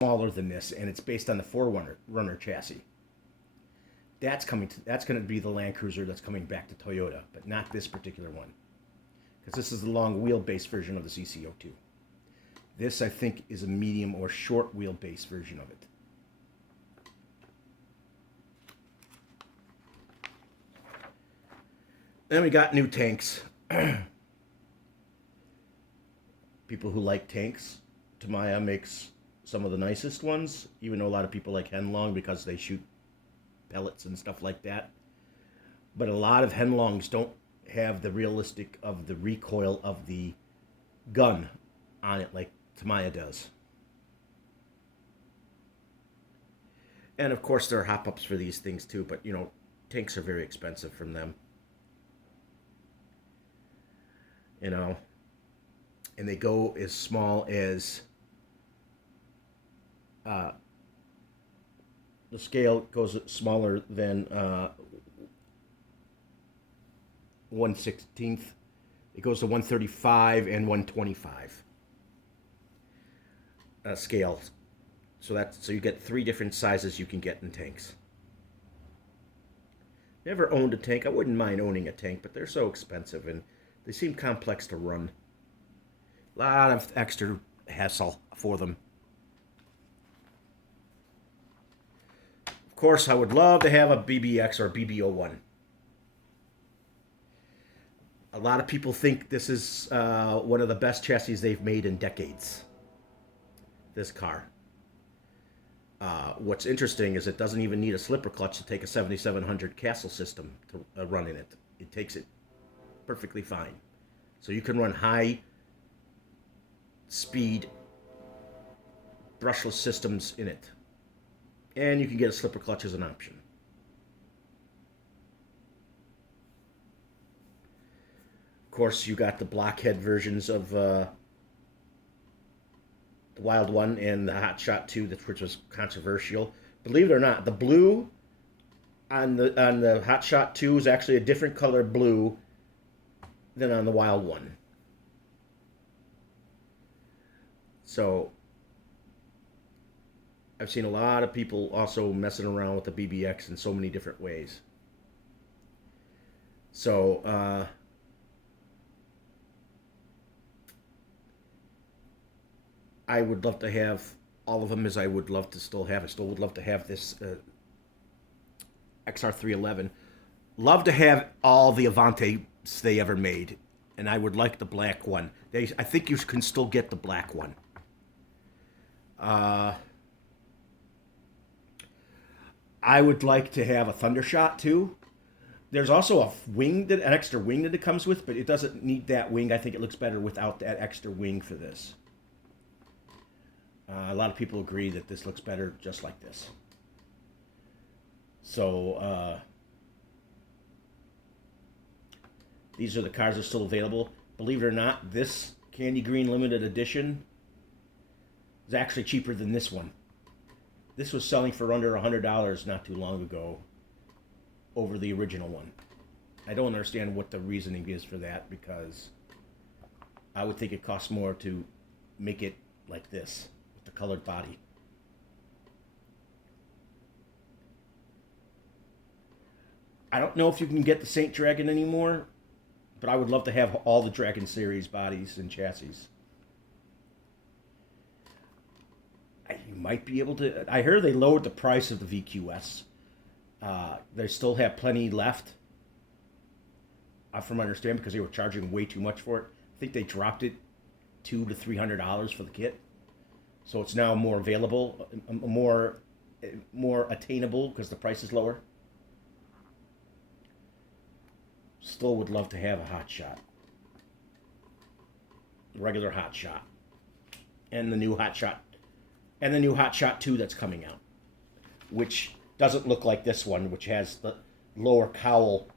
smaller than this, and it's based on the Forerunner chassis. That's going to be the Land Cruiser that's coming back to Toyota, but not this particular one, because this is the long wheelbase version of the CC02. This, I think, is a medium or short wheelbase version of it. Then we got new tanks. People who like tanks, Tamiya makes some of the nicest ones, even though a lot of people like Henlong because they shoot pellets and stuff like that. But a lot of Henlongs don't have the realistic of the recoil of the gun on it like Tamiya does. And of course there are hop-ups for these things too, but you know, tanks are very expensive from them. You know, and they go as small as the scale goes smaller than 1/16. It goes to 135 and 125 scales. So you get 3 different sizes you can get in tanks. Never owned a tank. I wouldn't mind owning a tank, but they're so expensive and they seem complex to run. A lot of extra hassle for them. Of course, I would love to have a BBX or BB01. A lot of people think this is one of the best chassis they've made in decades. This car. What's interesting is it doesn't even need a slipper clutch to take a 7700 Castle system to run in it. It takes it perfectly fine. So you can run high speed brushless systems in it. And you can get a slipper clutch as an option. Of course, you got the blockhead versions of the Wild One and the Hot Shot 2, which was controversial. Believe it or not, the blue on the Hot Shot 2 is actually a different color blue than on the Wild One. So I've seen a lot of people also messing around with the BBX in so many different ways. So I would love to have all of them, as I would love to still have. I still would love to have this XR311. Love to have all the Avantes they ever made, and I would like the black one. I think you can still get the black one. I would like to have a Thundershot too. There's also an extra wing that it comes with, but it doesn't need that wing. I think it looks better without that extra wing for this. A lot of people agree that this looks better just like this. So these are the cars that are still available. Believe it or not, this Candy Green Limited Edition is actually cheaper than this one. This was selling for under $100 not too long ago over the original one. I don't understand what the reasoning is for that, because I would think it costs more to make it like this with the colored body. I don't know if you can get the Saint Dragon anymore, but I would love to have all the Dragon series bodies and chassis. You might be able to. I heard they lowered the price of the VQS. They still have plenty left, from my understanding, because they were charging way too much for it. I think they dropped it $200 to $300 for the kit, so it's now more available, more attainable because the price is lower. Still would love to have a Hot Shot, regular Hot Shot, and the new Hot Shot. And the new Hot Shot 2 that's coming out, which doesn't look like this one, which has the lower cowl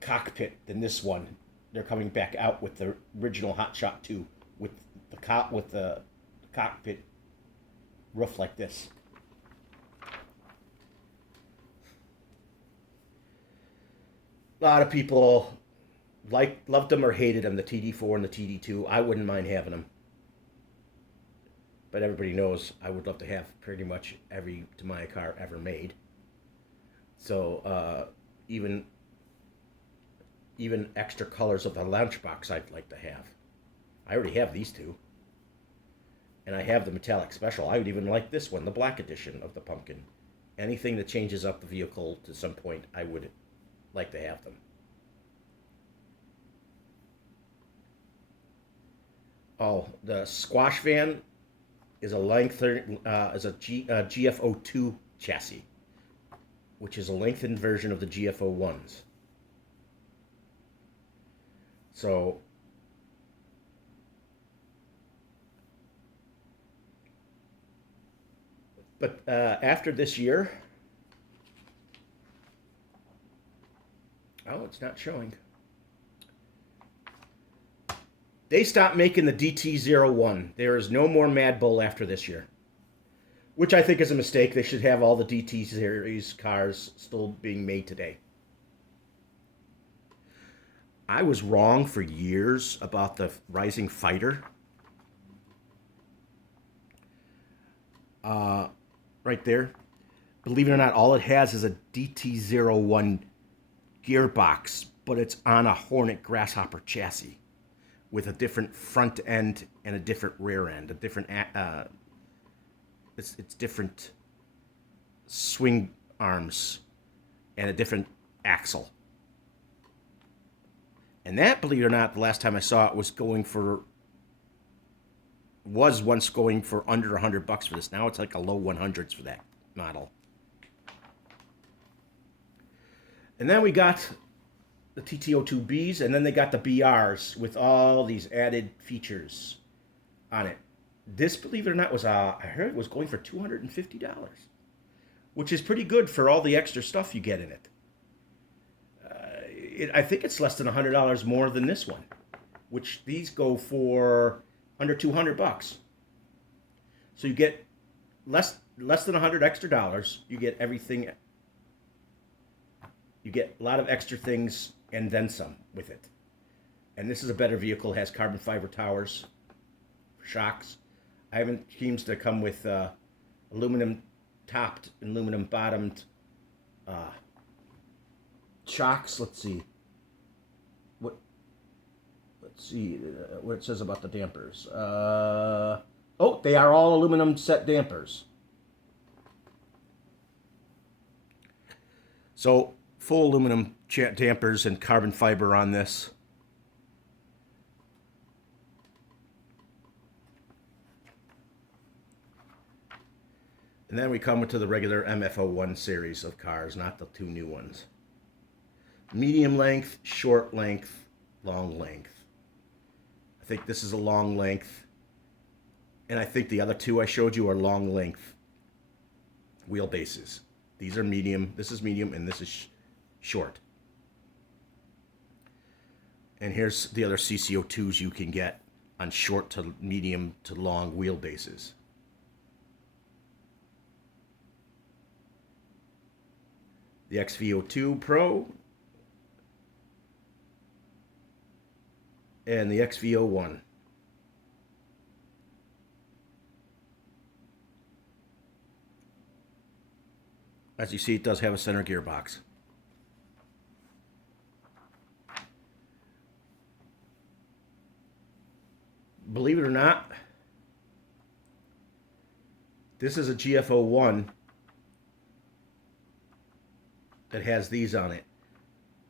cockpit than this one. They're coming back out with the original Hot Shot 2 with the cockpit roof like this. A lot of people loved them or hated them, the TD4 and the TD2. I wouldn't mind having them. but everybody knows I would love to have pretty much every Tamiya car ever made. So even extra colors of the lunchbox I'd like to have. I already have these two. And I have the metallic special. I would even like this one, the black edition of the pumpkin. Anything that changes up the vehicle to some point, I would like to have them. Oh, the squash van is a GFO2 chassis, which is a lengthened version of the GFO1s. So but after this year, oh, it's not showing. They stopped making the DT01. There is no more Mad Bull after this year, which I think is a mistake. They should have all the DT series cars still being made today. I was wrong for years about the Rising Fighter. Right there. Believe it or not, all it has is a DT01 gearbox, but it's on a Hornet Grasshopper chassis with a different front end and a different rear end, a different it's different swing arms and a different axle. And that, believe it or not, the last time I saw it was once going for under $100 for this. Now it's like a low 100s for that model. And then we got the TT02Bs, and then they got the BRs with all these added features on it. This, believe it or not, I heard it was going for $250, which is pretty good for all the extra stuff you get in it. I think it's less than $100 more than this one, which these go for under $200. So you get less than $100 extra dollars. You get everything. You get a lot of extra things and then some with it. And this is a better vehicle. It has carbon fiber towers for shocks. I haven't seems to come with aluminum topped and aluminum bottomed shocks. Let's see what it says about the dampers. Oh, they are all aluminum set dampers. So full aluminum dampers and carbon fiber on this. And then we come to the regular MF01 series of cars, not the two new ones. Medium length, short length, long length. I think this is a long length. And I think the other two I showed you are long length wheelbases. These are medium, this is medium, and this is short. And here's the other CC02s you can get on short to medium to long wheelbases. The XV02 Pro and the XV01. As you see, it does have a center gearbox. Believe it or not, this is a GFO1 that has these on it.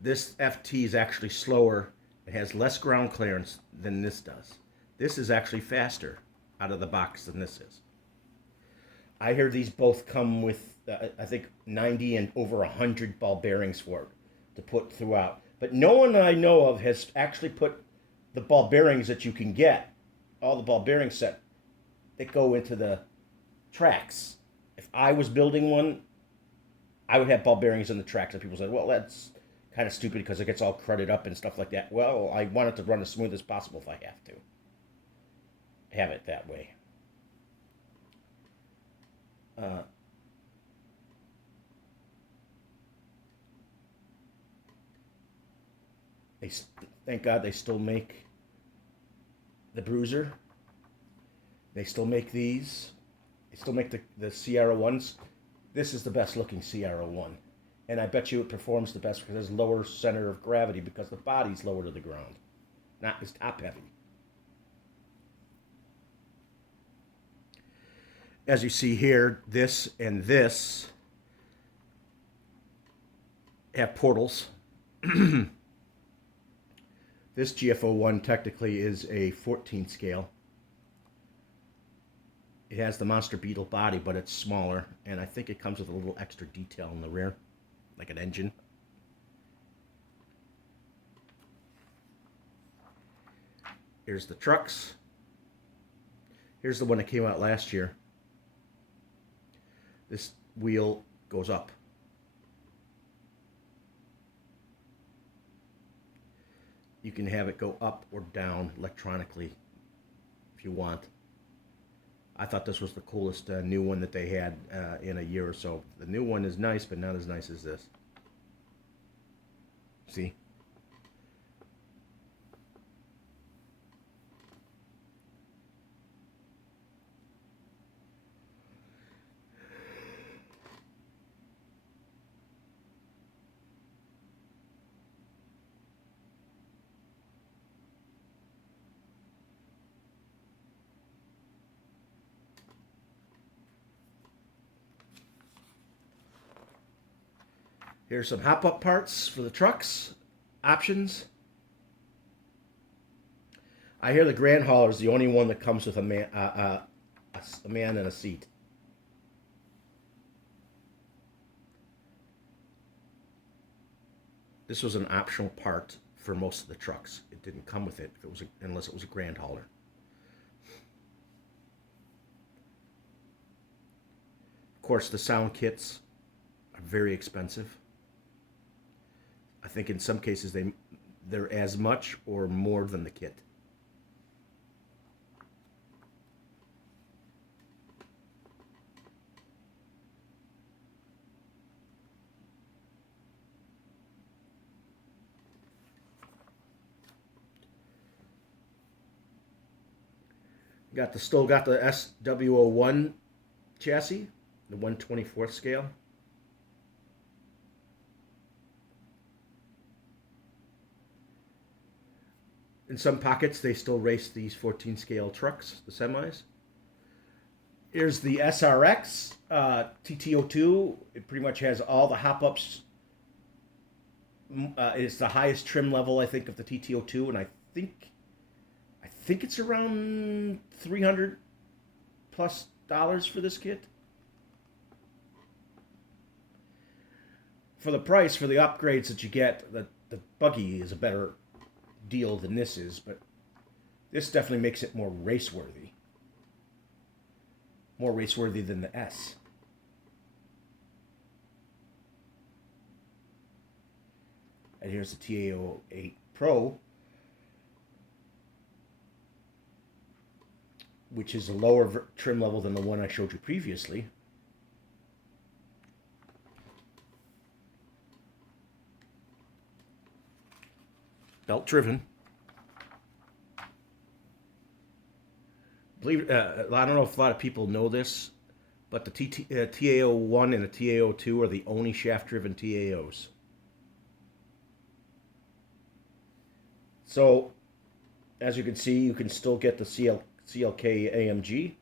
This FT is actually slower. It has less ground clearance than this does. This is actually faster out of the box than this is. I hear these both come with, I think, 90 and over 100 ball bearings for it to put throughout. But no one that I know of has actually put the ball bearings that you can get, all the ball bearing set, that go into the tracks. If I was building one, I would have ball bearings in the tracks. And people say, well, that's kind of stupid because it gets all crudted up and stuff like that. Well, I want it to run as smooth as possible if I have to have it that way. Thank God they still make the Bruiser. They still make these. They still make the CR01s. This is the best looking CR01. And I bet you it performs the best because it has lower center of gravity because the body's lower to the ground. Not as top heavy. As you see here, this and this have portals. This GFO1 technically is a 14 scale. It has the Monster Beetle body, but it's smaller, and I think it comes with a little extra detail in the rear, like an engine. Here's the trucks. Here's the one that came out last year. This wheel goes up. You can have it go up or down electronically if you want. I thought this was the coolest new one that they had in a year or so. The new one is nice, but not as nice as this. See? Here's some hop-up parts for the trucks. Options. I hear the Grand Hauler is the only one that comes with a man and a seat. This was an optional part for most of the trucks. It didn't come with it if it was unless it was a Grand Hauler. Of course, the sound kits are very expensive. I think in some cases they're as much or more than the kit. Still got the SW01 chassis, the 1/24th scale. In some pockets, they still race these 14 scale trucks, the semis. Here's the SRX TT02. It pretty much has all the hop-ups. It's the highest trim level, I think, of the TT02, and I think it's around $300 plus for this kit. For the price, for the upgrades that you get, the buggy is a better deal than this is, but this definitely makes it more race-worthy. More race-worthy than the S. And here's the TA08 Pro, which is a lower trim level than the one I showed you previously. Belt driven. Believe I don't know if a lot of people know this, but the TAO1 and the TAO2 are the only shaft driven TAOs. So, as you can see, you can still get the CLK AMG.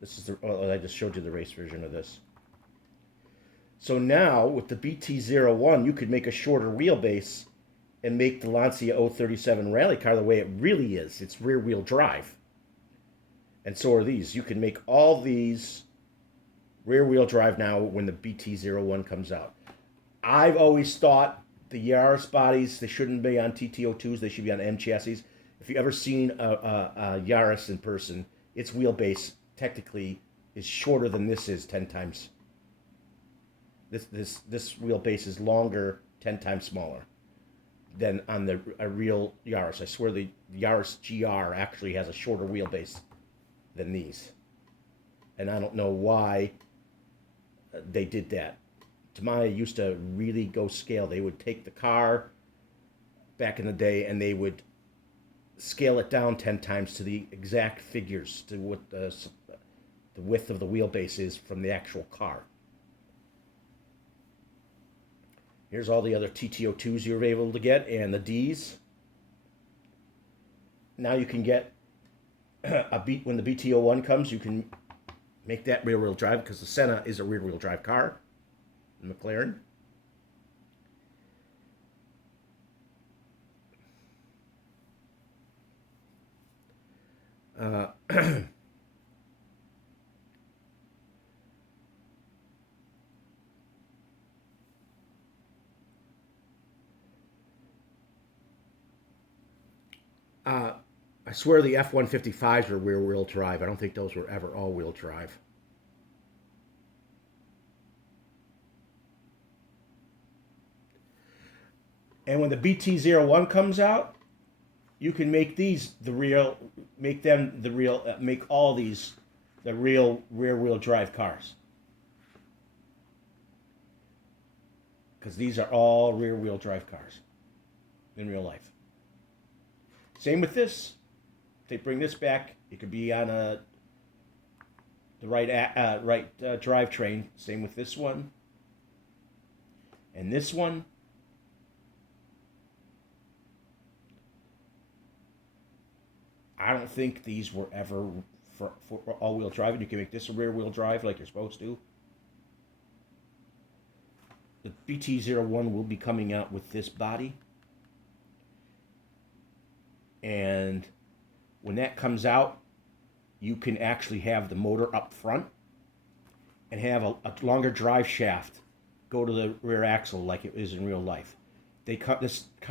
This is I just showed you the race version of this. So now, with the BT01, you could make a shorter wheelbase and make the Lancia 037 rally car the way it really is. It's rear-wheel drive. And so are these. You can make all these rear-wheel drive now when the BT01 comes out. I've always thought the Yaris bodies, they shouldn't be on TT02s. They should be on M chassis. If you've ever seen a Yaris in person, its wheelbase technically is shorter than this is 10 times. This wheelbase is longer, 10 times smaller than on a real Yaris. I swear the Yaris GR actually has a shorter wheelbase than these. And I don't know why they did that. Tamiya used to really go scale. They would take the car back in the day and they would scale it down 10 times to the exact figures to what the width of the wheelbase is from the actual car. Here's all the other TT02s you're able to get and the Ds. Now you can get when the BT01 comes, you can make that rear-wheel drive because the Senna is a rear-wheel drive car, the McLaren. I swear the F-155s were rear-wheel drive. I don't think those were ever all-wheel drive. And when the BT01 comes out, you can make these the real, make them the real, make all these the real rear-wheel drive cars. Because these are all rear-wheel drive cars in real life. Same with this. If they bring this back, it could be on the right drivetrain. Same with this one and this one. I don't think these were ever for all-wheel drive, and you can make this a rear-wheel drive like you're supposed to. The BT01 will be coming out with this body. And when that comes out, you can actually have the motor up front and have a longer drive shaft go to the rear axle like it is in real life. This